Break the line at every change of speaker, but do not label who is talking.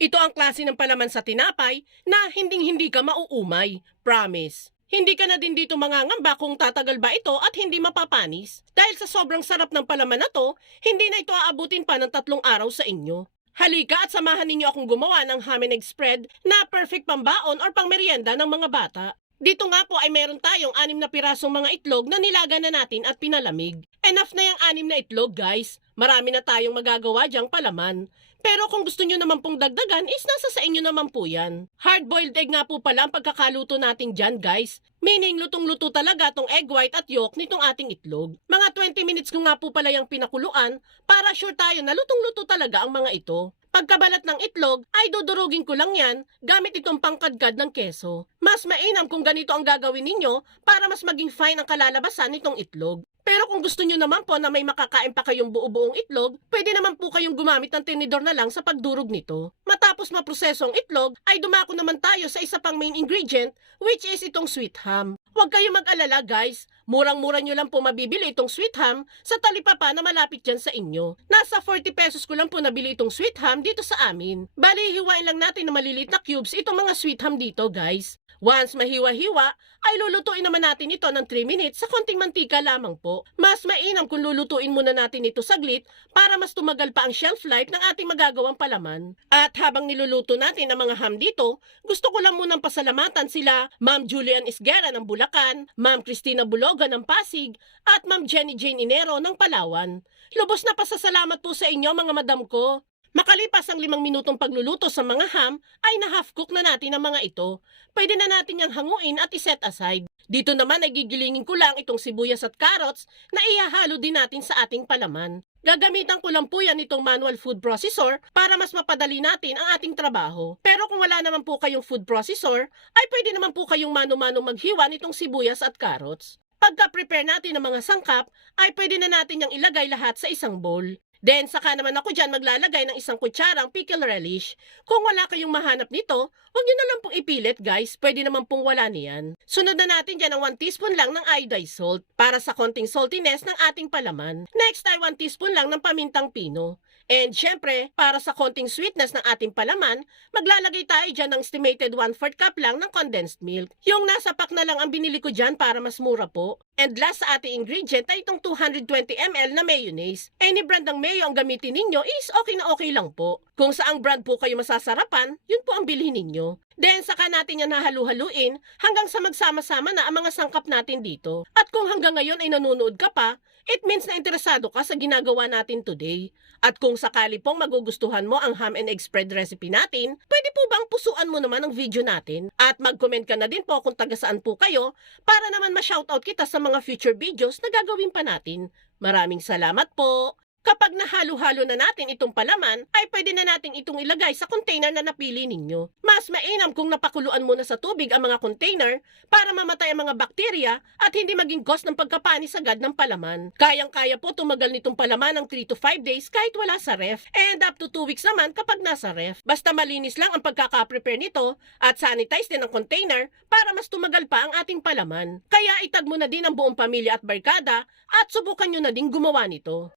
Ito ang klase ng palaman sa tinapay na hinding-hindi ka mauumay. Promise. Hindi ka na din dito mangangamba kung tatagal ba ito at hindi mapapanis. Dahil sa sobrang sarap ng palaman na to, hindi na ito aabutin pa ng tatlong araw sa inyo. Halika at samahan ninyo akong gumawa ng ham and egg spread na perfect pambaon or pangmerienda ng mga bata. Dito nga po ay meron tayong anim na pirasong mga itlog na nilaga na natin at pinalamig. Enough na yung anim na itlog guys. Marami na tayong magagawa diyang palaman. Pero kung gusto nyo naman pong dagdagan is nasa sa inyo naman po yan. Hard-boiled egg nga po pala ang pagkakaluto natin dyan guys. Meaning lutong-luto talaga tong egg white at yolk nitong ating itlog. Mga 20 minutes ko nga po pala yung pinakuluan para sure tayo na lutong-luto talaga ang mga ito. Pagkabalat ng itlog ay dudurugin ko lang yan gamit itong pangkadkad ng keso. Mas mainam kung ganito ang gagawin ninyo para mas maging fine ang kalalabasan nitong itlog. Pero kung gusto nyo naman po na may makakain pa kayong buo-buong itlog, pwede naman po kayong gumamit ng tinidor na lang sa pagdurog nito. Matapos maproseso ang itlog, ay dumako naman tayo sa isa pang main ingredient, which is itong sweet ham. Huwag kayong mag-alala guys, murang-mura nyo lang po mabibili itong sweet ham sa talipapa na malapit dyan sa inyo. Nasa 40 pesos ko lang po nabili itong sweet ham dito sa amin. Bali, hiwain lang natin ng maliliit na cubes itong mga sweet ham dito guys. Once mahiwa-hiwa, ay lulutuin naman natin ito ng 3 minutes sa konting mantika lamang po. Mas mainam kung lulutuin muna natin ito saglit para mas tumagal pa ang shelf life ng ating magagawang palaman. At habang niluluto natin ang mga ham dito, gusto ko lang munang pasalamatan sila Ma'am Julian Isguera ng Bulacan, Ma'am Christina Buloga ng Pasig, at Ma'am Jenny Jane Inero ng Palawan. Lubos na pasasalamat po sa inyo mga madam ko. Makalipas ang limang minutong pagluluto sa mga ham, ay na-half cook na natin ang mga ito. Pwede na natin yang hanguin at iset aside. Dito naman ay gigilingin ko lang itong sibuyas at carrots na ihahalo din natin sa ating palaman. Gagamitan ko lang po yan itong manual food processor para mas mapadali natin ang ating trabaho. Pero kung wala naman po kayong food processor, ay pwede naman po kayong mano-mano maghiwa nitong sibuyas at carrots. Pagka-prepare natin ng mga sangkap, ay pwede na natin yung ilagay lahat sa isang bowl. Then, saka naman ako dyan maglalagay ng isang kutsarang pickle relish. Kung wala kayong mahanap nito, huwag nyo na lang pong ipilit guys. Pwede naman pong wala niyan. Sunod na natin dyan ang 1 teaspoon lang ng iodized salt para sa konting saltiness ng ating palaman. Next ay 1 teaspoon lang ng pamintang pino. And syempre, para sa konting sweetness ng ating palaman, maglalagay tayo dyan ng estimated 1 4 cup lang ng condensed milk. Yung nasa pack na lang ang binili ko dyan para mas mura po. And last sa ating ingredient ay itong 220 ml na mayonnaise. Any brand ng mayo ang gamitin ninyo is okay na okay lang po. Kung saang brand po kayo masasarapan, yun po ang bilhin ninyo. Then saka natin yan hahalu-haluin hanggang sa magsama-sama na ang mga sangkap natin dito. At kung hanggang ngayon ay nanonood ka pa, it means na interesado ka sa ginagawa natin today. At kung sakali pong magugustuhan mo ang ham and egg spread recipe natin, pwede po bang pusuan mo naman ang video natin? At mag-comment ka na din po kung taga saan po kayo para naman ma-shoutout kita sa mga future videos na gagawin pa natin. Maraming salamat po! Kapag nahalo-halo na natin itong palaman, ay pwede na natin itong ilagay sa container na napili ninyo. Mas mainam kung napakuluan muna sa tubig ang mga container para mamatay ang mga bakterya at hindi maging cause ng pagkapanis agad ng palaman. Kayang-kaya po tumagal nitong palaman ng 3 to 5 days kahit wala sa ref and up to 2 weeks naman kapag nasa ref. Basta malinis lang ang pagkaka-prepare nito at sanitize din ang container para mas tumagal pa ang ating palaman. Kaya itag mo na din ang buong pamilya at barkada at subukan nyo na din gumawa nito.